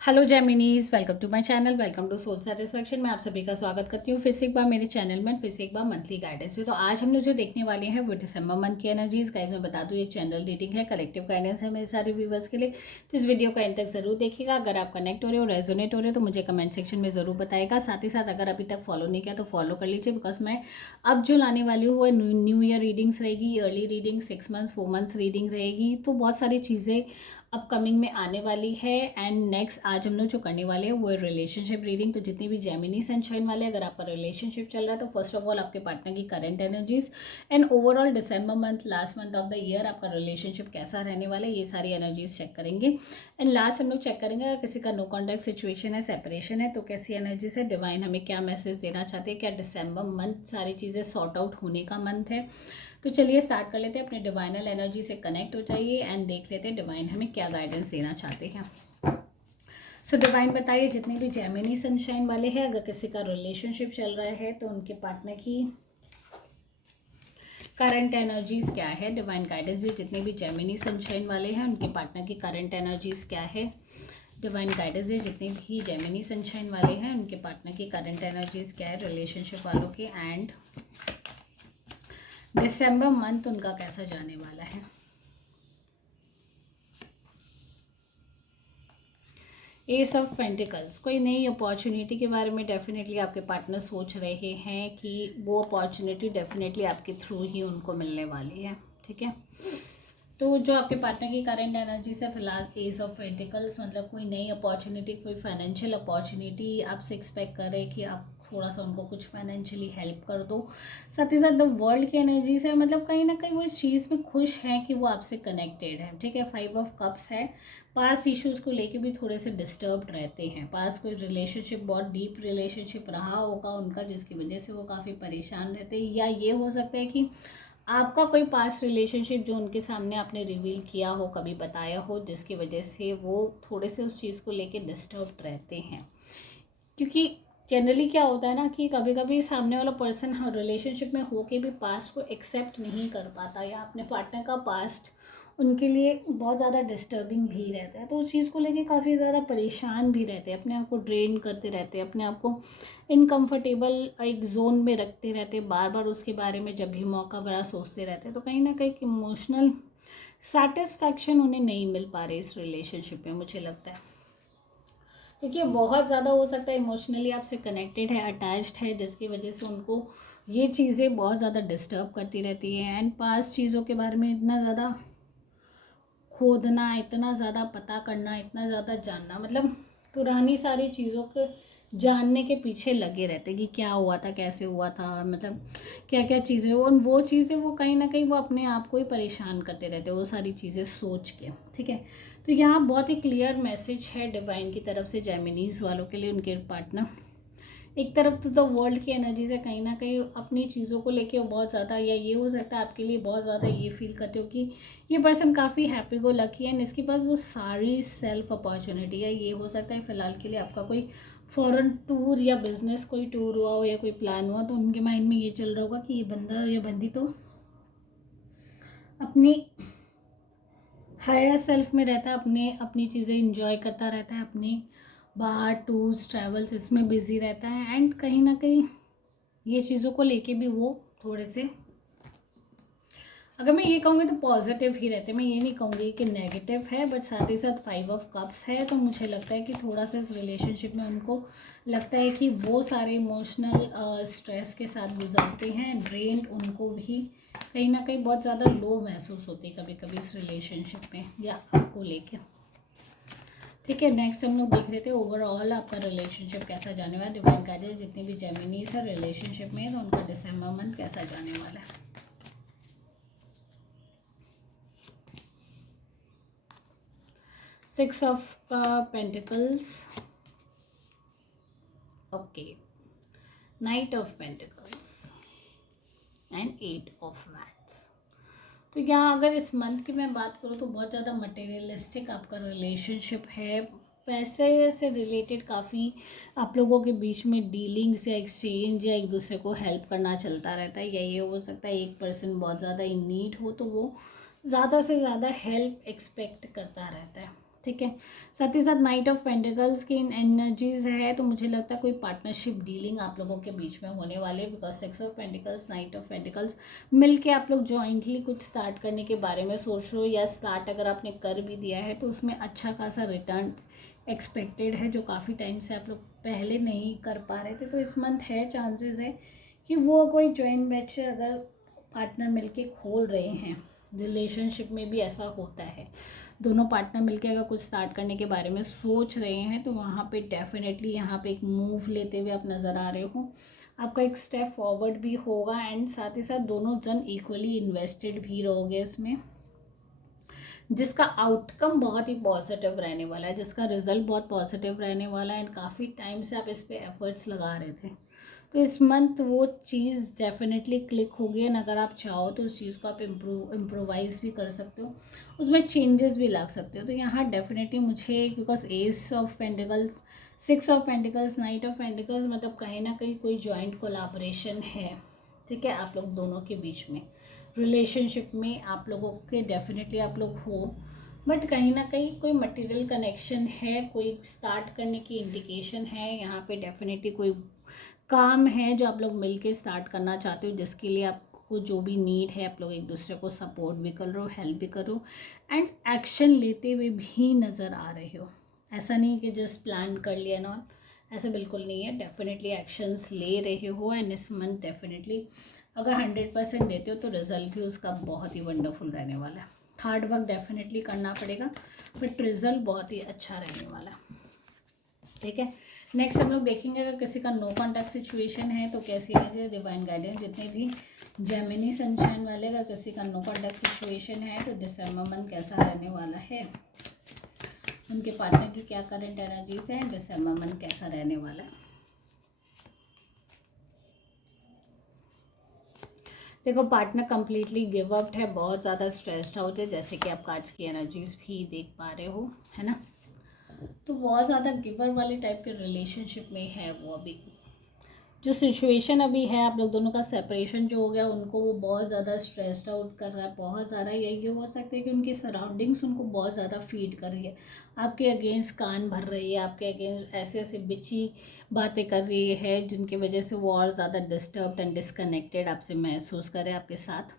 Hello Geminis, welcome to my channel, welcome to soul satisfaction. मैं आप सभी का स्वागत करती हूँ फिर से एक बार मेरे चैनल में, फिर से एक बार मंथली गाइडेंस में। तो आज हम लोग जो देखने वाले हैं वो दिसंबर मंथ की एनर्जीज गाइड मैं बता दूँ, एक जनरल रीडिंग है, कलेक्टिव गाइडेंस है मेरे सारे व्यूवर्स के लिए। तो इस वीडियो का एंड तक जरूर देखिएगा। अगर आप कनेक्ट हो रहे हो, रेजोनेट हो रहे हो तो मुझे कमेंट सेक्शन में जरूर बताएगा। साथ ही साथ अगर अभी तक फॉलो नहीं किया तो फॉलो कर लीजिए, बिकॉज मैं अब जो लाने वाली हूँ वो न्यू ईयर रीडिंग्स रहेगी, early reading, 6 months 4 months reading रहेगी। तो बहुत सारी चीज़ें अपकमिंग में आने वाली है। एंड नेक्स्ट आज हम लोग जो करने वाले हैं वो है रिलेशनशिप रीडिंग। तो जितने भी जेमिनी सनशाइन वाले, अगर आपका रिलेशनशिप चल रहा है तो फर्स्ट ऑफ ऑल आपके पार्टनर की current energies and overall December month, last month of the year आपका रिलेशनशिप कैसा रहने वाला है, ये सारी एनर्जीज चेक करेंगे। एंड लास्ट हम लोग चेक करेंगे अगर किसी का नो कॉन्टैक्ट सिचुएशन है, सेपरेशन है, तो कैसी एनर्जीज है, डिवाइन हमें क्या मैसेज देना चाहते हैं, क्या दिसंबर मंथ सारी चीज़ें सॉर्ट आउट होने का मंथ है। तो चलिए स्टार्ट कर लेते हैं, अपने डिवाइनल एनर्जी से कनेक्ट हो जाइए एंड देख लेते हैं डिवाइन हमें क्या गाइडेंस देना चाहते हैं। सो डिवाइन बताइए, जितने भी जेमिनी सनशाइन वाले हैं, अगर किसी का रिलेशनशिप चल रहा है तो उनके पार्टनर की करंट एनर्जीज क्या है। डिवाइन गाइडेंस है, जितने भी जेमिनी सनशाइन वाले हैं उनके पार्टनर की करंट एनर्जीज क्या है। डिवाइन गाइडेंस है, जितने भी जेमिनी सनशाइन वाले हैं उनके पार्टनर की करंट एनर्जीज क्या है, रिलेशनशिप वालों की। एंड दिसंबर मंथ उनका कैसा जाने वाला है। एस ऑफ पेंटिकल्स, कोई नई अपॉर्चुनिटी के बारे में डेफिनेटली आपके पार्टनर सोच रहे हैं कि वो अपॉर्चुनिटी डेफिनेटली आपके थ्रू ही उनको मिलने वाली है। ठीक है, तो जो आपके पार्टनर की करंट एनर्जी से फिलहाल एस ऑफ पेंटिकल्स मतलब कोई नई अपॉर्चुनिटी, कोई फाइनेंशियल अपॉर्चुनिटी आपसे एक्सपेक्ट कर रहे हैं कि आप थोड़ा सा उनको कुछ फाइनेंशियली हेल्प कर दो। साथ ही साथ द वर्ल्ड की एनर्जी से मतलब कहीं ना कहीं वो इस चीज़ में खुश हैं कि वो आपसे कनेक्टेड है। ठीक है, 5 ऑफ कप्स है। पास्ट इश्यूज़ को लेके भी थोड़े से डिस्टर्ब्ड रहते हैं। पास्ट कोई रिलेशनशिप, बहुत डीप रिलेशनशिप रहा होगा उनका, जिसकी वजह से वो काफ़ी परेशान रहते हैं। या ये हो सकता है कि आपका कोई पास्ट रिलेशनशिप जो उनके सामने आपने रिवील किया हो, कभी बताया हो, जिसकी वजह से वो थोड़े से उस चीज़ को लेके डिस्टर्ब रहते हैं। क्योंकि जनरली क्या होता है ना कि कभी कभी सामने वाला पर्सन रिलेशनशिप में होके भी पास्ट को एक्सेप्ट नहीं कर पाता, या अपने पार्टनर का पास्ट उनके लिए बहुत ज़्यादा डिस्टर्बिंग भी रहता है। तो उस चीज़ को लेके काफ़ी ज़्यादा परेशान भी रहते हैं, अपने आप को ड्रेन करते रहते हैं, अपने आप को इनकम्फर्टेबल एक जोन में रखते रहते हैं, बार बार उसके बारे में जब भी मौका बड़ा सोचते रहते हैं। तो कहीं ना कहीं इमोशनल सेटिस्फैक्शन उन्हें नहीं मिल पा रही इस रिलेशनशिप में, मुझे लगता है। क्योंकि बहुत ज़्यादा हो सकता है इमोशनली आपसे कनेक्टेड है, अटैच्ड है, जिसकी वजह से उनको ये चीज़ें बहुत ज़्यादा डिस्टर्ब करती रहती हैं। एंड पास्ट चीज़ों के बारे में इतना ज़्यादा खोदना, इतना ज़्यादा पता करना, इतना ज़्यादा जानना, मतलब पुरानी सारी चीज़ों के जानने के पीछे लगे रहते कि क्या हुआ था, कैसे हुआ था, मतलब क्या क्या चीज़ें, वो चीज़ें वो कहीं ना कहीं वो अपने आप को ही परेशान करते रहते वो सारी चीज़ें सोच के। ठीक है, तो यहाँ बहुत ही क्लियर मैसेज है डिवाइन की तरफ से जेमिनीज वालों के लिए, उनके पार्टनर एक तरफ तो वर्ल्ड की एनर्जी से कहीं ना कहीं अपनी चीज़ों को लेके बहुत ज़्यादा, या ये हो सकता है आपके लिए बहुत ज़्यादा ये फील करते हो कि ये पर्सन काफ़ी हैप्पी गो लकी है, इसके पास वो सारी सेल्फ अपॉर्चुनिटी है। ये हो सकता है फ़िलहाल के लिए आपका कोई फॉरेन टूर या बिजनेस कोई टूर हुआ हो या कोई प्लान हुआ, तो उनके माइंड में ये चल रहा होगा कि ये बंदा या बंदी तो अपनी हायर सेल्फ में रहता है, अपनी चीज़ें इंजॉय करता रहता है, अपनी बाहर टूर्स ट्रैवल्स इसमें बिजी रहता है। एंड कहीं ना कहीं ये चीज़ों को लेके भी वो थोड़े से, अगर मैं ये कहूँगी तो पॉजिटिव ही रहते हैं, मैं ये नहीं कहूँगी कि नेगेटिव है। बट साथ ही साथ 5 ऑफ कप्स है, तो मुझे लगता है कि थोड़ा सा इस रिलेशनशिप में उनको लगता है कि वो सारे इमोशनल स्ट्रेस के साथ गुजरते हैं, ड्रेन उनको भी कहीं ना कहीं बहुत ज़्यादा लो महसूस होती है कभी कभी इस रिलेशनशिप में या आपको लेके। ठीक है, नेक्स्ट हम लोग देख रहे थे ओवरऑल आपका रिलेशनशिप कैसा जाने वाला है। डिवाइन गाइडेंस, जितने भी जेमिनीज है रिलेशनशिप में, तो उनका दिसंबर मंथ कैसा जाने वाला है। Six of pentacles, okay, night of pentacles and 8 of wands. तो यहाँ अगर इस मंथ की मैं बात करूँ तो बहुत ज़्यादा मटेरियलिस्टिक आपका रिलेशनशिप है, पैसे से रिलेटेड काफ़ी आप लोगों के बीच में डीलिंग्स या एक्सचेंज या एक दूसरे को हेल्प करना चलता रहता है। या ये हो सकता है एक पर्सन बहुत ज़्यादा इन नीड हो तो वो ज़्यादा से ज़्यादा हेल्प एक्सपेक्ट करता रहता है। ठीक है। साथ ही साथ नाइट ऑफ पेंटिकल्स की एनर्जीज है, तो मुझे लगता है कोई पार्टनरशिप डीलिंग आप लोगों के बीच में होने वाले, because six of pentacles, night of pentacles मिलके आप लोग जॉइंटली कुछ स्टार्ट करने के बारे में सोच रहे हो, या स्टार्ट अगर आपने कर भी दिया है तो उसमें अच्छा खासा रिटर्न एक्सपेक्टेड है, जो काफ़ी टाइम से आप लोग पहले नहीं कर पा रहे थे। तो इस मंथ है, चांसेस है कि वो कोई जॉइंट वेंचर अगर पार्टनर मिलके खोल रहे हैं, रिलेशनशिप में भी ऐसा होता है, दोनों पार्टनर मिलके अगर कुछ स्टार्ट करने के बारे में सोच रहे हैं, तो वहाँ पे डेफिनेटली यहाँ पे एक मूव लेते हुए आप नज़र आ रहे हो, आपका एक स्टेप फॉरवर्ड भी होगा, एंड साथ ही साथ दोनों जन इक्वली इन्वेस्टेड भी रहोगे इसमें, जिसका आउटकम बहुत ही पॉजिटिव रहने वाला है, जिसका रिजल्ट बहुत पॉजिटिव रहने वाला है, एंड काफ़ी टाइम से आप इस पर एफर्ट्स लगा रहे थे। तो इस मंथ वो चीज़ डेफिनेटली क्लिक होगी, एंड अगर आप चाहो तो उस चीज़ को आप इम्प्रोवाइज़ भी कर सकते हो, उसमें चेंजेस भी ला सकते हो। तो यहाँ डेफिनेटली मुझे, because S of pentacles, six of pentacles, night of pentacles, मतलब कहीं ना कहीं कोई जॉइंट कोलाब्रेशन है, ठीक है, आप लोग दोनों के बीच में रिलेशनशिप में आप लोगों के डेफिनेटली आप लोग हो, बट कहीं ना कहीं कोई मटेरियल कनेक्शन है, कोई स्टार्ट करने की इंडिकेशन है यहाँ पे, डेफिनेटली कोई काम है जो आप लोग मिलके स्टार्ट करना चाहते हो, जिसके लिए आपको जो भी नीड है, आप लोग एक दूसरे को सपोर्ट भी कर रहे हो, हेल्प भी करो, एंड एक्शन लेते हुए भी नज़र आ रहे हो। ऐसा नहीं कि जस्ट प्लान कर लिया ना, ऐसा बिल्कुल नहीं है, डेफिनेटली एक्शंस ले रहे हो, एंड इस मंथ डेफिनेटली अगर 100% देते हो तो रिजल्ट भी उसका बहुत ही वंडरफुल रहने वाला है। हार्ड वर्क डेफिनेटली करना पड़ेगा, बट रिजल्ट बहुत ही अच्छा रहने वाला है, ठीक है। नेक्स्ट हम लोग देखेंगे अगर किसी का नो कॉन्टैक्ट सिचुएशन है तो कैसी है डिवाइन गाइडेंस, जितने भी जेमिनी सनशाइन वाले का किसी का नो कॉन्टैक्ट सिचुएशन है तो दिसंबर मंथ कैसा रहने वाला है, उनके पार्टनर की क्या करंट एनर्जीज है, दिसंबर मंथ कैसा रहने वाला है। देखो पार्टनर कंप्लीटली गिव अप है, बहुत ज़्यादा स्ट्रेस्ड आउट है, जैसे कि आप कार्ड्स की एनर्जीज भी देख पा रहे हो, है ना, तो बहुत ज़्यादा गिवर वाले टाइप के रिलेशनशिप में है वो। अभी जो सिचुएशन अभी है आप लोग दोनों का सेपरेशन जो हो गया, उनको वो बहुत ज़्यादा स्ट्रेस्ड आउट कर रहा है, बहुत ज़्यादा। यही हो सकता है कि उनकी सराउंडिंग्स उनको बहुत ज़्यादा फीड कर रही है, आपके अगेंस्ट कान भर रही है, आपके अगेंस्ट ऐसे ऐसे बिची बातें कर रही है, जिनकी वजह से वो और ज़्यादा डिस्टर्ब एंड डिसकनेक्टेड आपसे महसूस करे, आपके साथ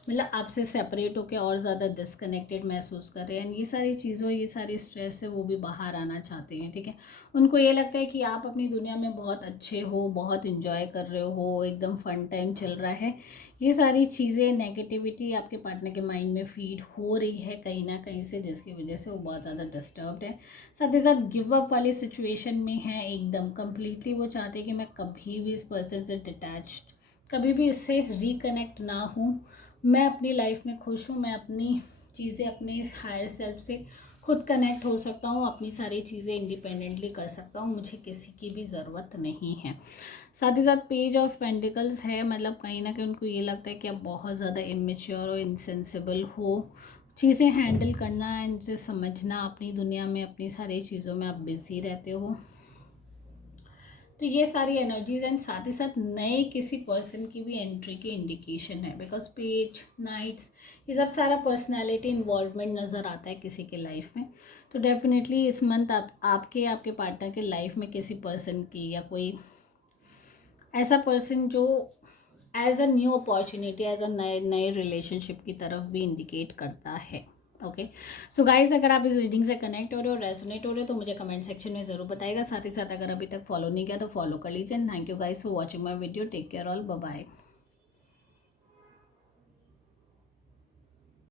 मतलब आपसे सेपरेट होकर और ज़्यादा डिस्कनेक्टेड महसूस कर रहे हैं। ये सारी चीज़ों, ये सारी स्ट्रेस से वो भी बाहर आना चाहते हैं, ठीक है। उनको ये लगता है कि आप अपनी दुनिया में बहुत अच्छे हो, बहुत इन्जॉय कर रहे हो, एकदम फन टाइम चल रहा है। ये सारी चीज़ें, नेगेटिविटी आपके पार्टनर के माइंड में फीड हो रही है कहीं ना कहीं से, जिसकी वजह से वो बहुत ज़्यादा डिस्टर्ब्ड है, साथ ही साथ गिव अप वाली सिचुएशन में है एकदम कम्प्लीटली। वो चाहते हैं कि मैं कभी भी इस पर्सन से डिटैच्ड, कभी भी उससे रिकनेक्ट ना हूँ, मैं अपनी लाइफ में खुश हूँ, मैं अपनी चीज़ें अपने हायर सेल्फ से खुद कनेक्ट हो सकता हूँ, अपनी सारी चीज़ें इंडिपेंडेंटली कर सकता हूँ, मुझे किसी की भी ज़रूरत नहीं है। साथ ही साथ पेज ऑफ पेंटिकल्स है, मतलब कहीं ना कहीं उनको ये लगता है कि आप बहुत ज़्यादा इमेच्योर और इनसेंसिबल हो, चीज़ें हैंडल करना एंड से समझना, अपनी दुनिया में अपनी सारी चीज़ों में आप बिज़ी रहते हो। तो ये सारी एनर्जीज एंड साथ ही साथ नए किसी पर्सन की भी एंट्री की इंडिकेशन है, बिकॉज पेज, नाइट्स, ये सब सारा पर्सनालिटी इन्वॉल्वमेंट नज़र आता है किसी के लाइफ में। तो डेफिनेटली इस मंथ आपके पार्टनर के लाइफ में किसी पर्सन की, या कोई ऐसा पर्सन जो as a new opportunity, as a नए नए रिलेशनशिप की तरफ भी इंडिकेट करता है। ओके सो गाइज, अगर आप इस रीडिंग से कनेक्ट हो रहे हो, रेजोनेट हो रहे हो, तो मुझे कमेंट सेक्शन में ज़रूर बताएगा। साथ ही साथ अगर अभी तक फॉलो नहीं किया तो फॉलो कर लीजिए। Thank you guys for watching my video. Take care all, bye bye.